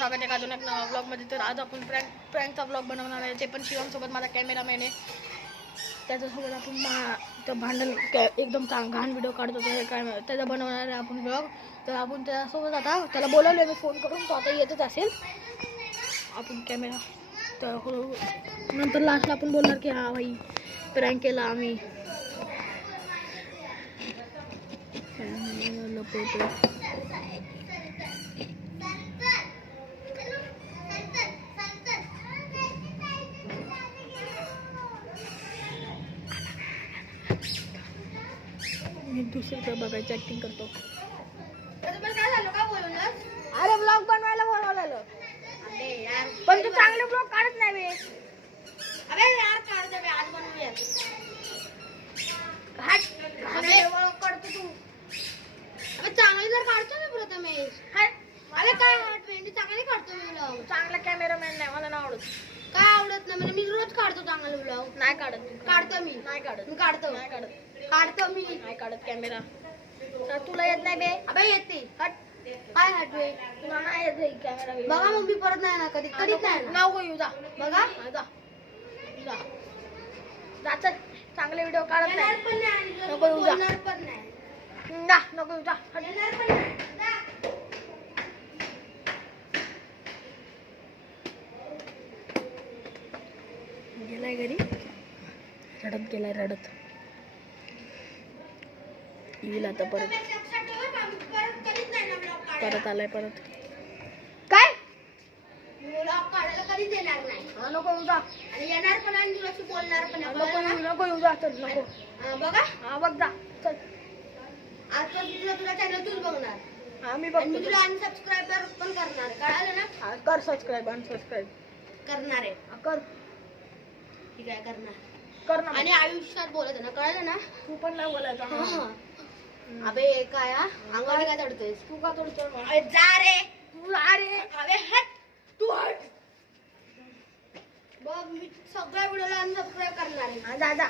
स्वागत आहे अजून एक नवा ब्लॉगमध्ये. तर आज आपण प्रँकचा ब्लॉग बनवणार आहे, ते पण शिवमसोबत. माझा कॅमेरामॅन आहे, त्याच्यासोबत आपण भांडण एकदम घाण व्हिडिओ काढतो त्याचा बनवणार आहे आपण ब्लॉग. तर आपण त्याच्यासोबत आता त्याला बोलवलं मी फोन करून, तो आता येतच असेल. आपण कॅमेरा तर नंतर लास्टला आपण बोलणार की हा भाई प्रँक केला आम्ही. मी दुसरीकडे बघायची ऍक्टिंग करतो. अरे ब्लॉग बनवायला बोलवलेलं, पण तू चांगले ब्लॉग काढत नाही बे. अरे यार काढ दे बे, आज बनवूया. काढतो तू. अबे चांगले जर काढतो मी प्रथमेश. अरे काय ट्रेंडी चांगले काढतो मी ब्लॉग. चांगला कॅमेरामॅन नाही, मला नाही आवडत. काय आवडत नाही म्हणजे? मी रोज काढतो चांगला ब्लॉग. नाही काढत. काढतो मी. नाही काढत. मी काढतो. नाही काढत. काढतो मी. नाही काढत कॅमेरा. तुला येत नाही बे. अबे येते. हट. काय हट बे, तुला नाही येत कॅमेरा. बघा मग मी परत नाही ना कधी कधीच नाही. नको येऊ जा. बघा जा जा जा, चल. चांगले व्हिडिओ काढत नाही. नको येऊ जा. नको येऊ जा. गेलाय घरी, रडत गेलाय, रडत येईल आता परत. परत आलाय परत. काय काढायला कधीच येणार नाही. नको येऊ जा. आणि येणार पण आणि तुला बोलणार पण. नको येऊ जा. चल नको. बघा. हा बघ जा. चल. आजपासून तुला चॅनल तूच बघणार. हा मी बघ. मी तुला अनसबस्क्राईबर पण करणार. कळालं ना? हा कर. सबस्क्राईब अनसबस्क्राईब करणार आहे. कर. ठीक आहे करणार. कर ना. आणि आयुष्यात बोलायचं ना, कळालं ना? तू पण नाही बोलायचं. अबे काय अंगाने काय चढतोयस तू? का चढतोय? अरे जा रे तू. अरे अबे हट तू. हट बघ, मी सगळ्या व्हिडिओला अनसबस्क्राईब करणार आहे. हा जा जा.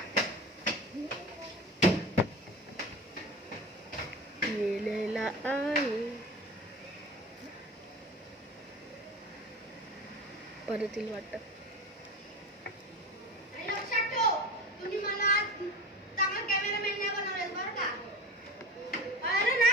गेलेला आहे परत येईल वाटतं. लक्षात ठेव, तुम्ही मला आज चांगला कॅमेरामॅन नाही बनवलेस बरं का? कळलं ना?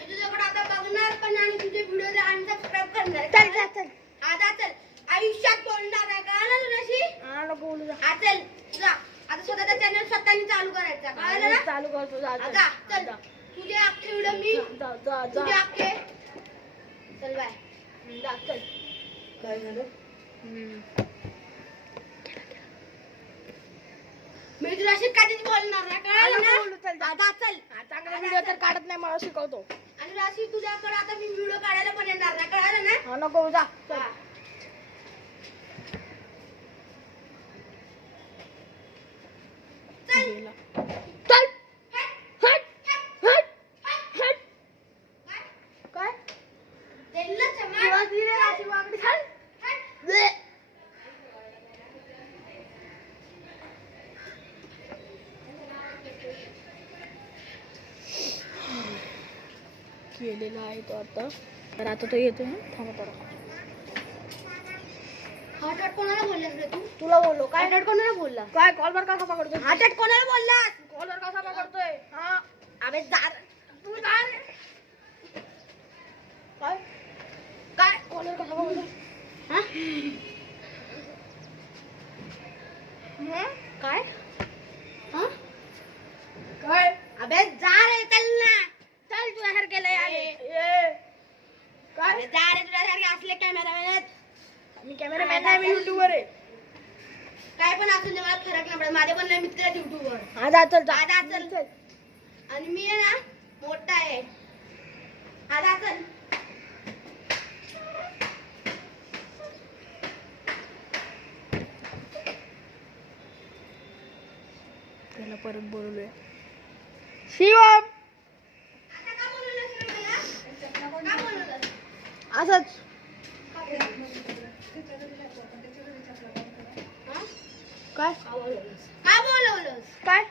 तुझ्याकडे आता बघणार पण आणि तुझे व्हिडिओ अनसबस्क्राईब करणार. चल चल चल. आता चल. आयुष्यात बोलणार आहे. कळलं तुझ्याशी? हा नको बोलू. हा चल जा. आता स्वतःचा चॅनल स्वतःनी चालू करायचा. कळलं ना? चालू करतो. जा चल. तुझे अख्खे व्हिडिओ मी तुझे अख्खे. चल बाय. जा चल. काय झालं? मी तुझ्याशी कधीच बोलणार नाही. कळलं ना? आता चल. चांगला व्हिडिओ तर काढत नाही, मला शिकवतो. आणि राशी तुझ्याकडे आता मी व्हिडिओ काढायला पण येणार नाही. कळलं ना? हा नको जा. चल. चल. चल. हट हट हट. काय? तेलला चमक दिले राशी वागडी. चल. केलेला आहे तो आता. तर आता तो येतो. थांबा तर. हार्ट कोणाला बोललास रे तू? तुला बोललो. काय हार्ट कोणाला बोलला? काय कॉलवर कसा पकडतोय? हार्ट कोणाला बोललास? कॉलवर कसा पकडतोय? हा अबे जा तू. जा रे. काय काय कॉलवर कसा पकडतोय? हा काय? हा काय? अबे जा रे. चल ना. चल. तुझ्यासारखे लय आले. काय जा रे? तुझ्यासारखे असले कॅमेरामॅन आहेत. मी कॅमेरामॅन नाही, मी युट्यूबर आहे. काय पण असून दे, मला फरक नाही पडत. माझे पण नाही मित्र आहेत युट्यूबवर. हा जा चल. जा चल. आणि मी आहे ना मोठा आहे. हा जा चल. त्याला परत बोलवूया. शिवम असंच काय बोलवलंस? काय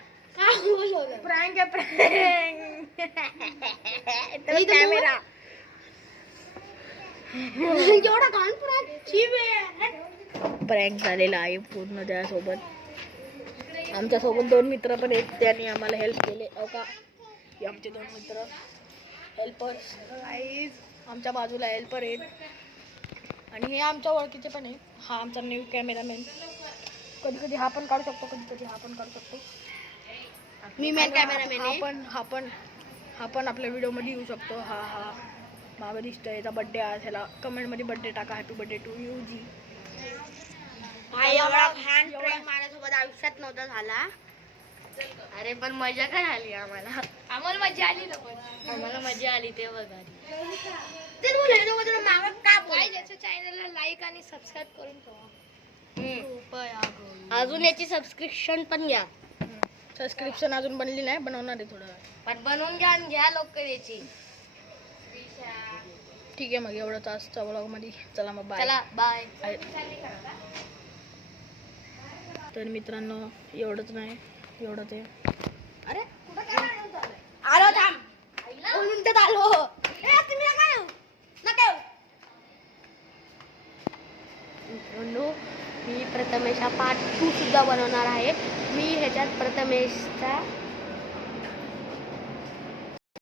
बोलवलं? प्रँक आहे प्रँक. कॅमेरा एवढा घाण प्रँक झालेला आहे पूर्ण त्यासोबत. आमच्यासोबत 2 मित्र पण आहेत, त्यांनी आम्हाला हेल्प केले. हो का, हे आमचे 2 मित्र हेल्पर्स आमच्या बाजूला हेल्पर आहेत. आणि हे आमच्या ओळखीचे पण आहेत. हा आमचा न्यू कॅमेरामॅन. कधी कधी हा पण काढू शकतो, कधी कधी हा पण काढू शकतो. मी मेन कॅमेरामॅन. हा पण आपल्या व्हिडिओमध्ये येऊ शकतो. हा मागं दिसतोय, याचा बड्डे आज. ह्याला कमेंटमध्ये बड्डे टाका, हॅपी बड्डे टू यू जी. एवढा घाण प्रँक माझ्यासोबत आयुष्यात नव्हता झाला. अरे पण मजा काय आली आम्हाला. आम्हाला मजा आली ना, पण आम्हाला मजा आली ते बघा. तेच बोलले मागं का बोल. याच्या चॅनलला लाईक आणि सबस्क्राईब करून ठेवा. अजून याची सबस्क्रिप्शन पण घ्या. सबस्क्रिप्शन अजून बनली नाही, बनवणार आहे थोडं. पण बनवून घ्या आणि घ्या लवकर याची. ठीक आहे, मग एवढंच आजच्या व्लॉगमध्ये. चला मग बाय. चला बाय. तर मित्रांनो, एवढंच नाही, एवढंच आहे. अरे आलो, थांब 2 मिनिटात आलो. तुम्ही नका येऊ. मित्रांनो, मी प्रथमेशचा पार्ट 2 सुद्धा बनवणार आहे. मी ह्याच्यात प्रथमेशचा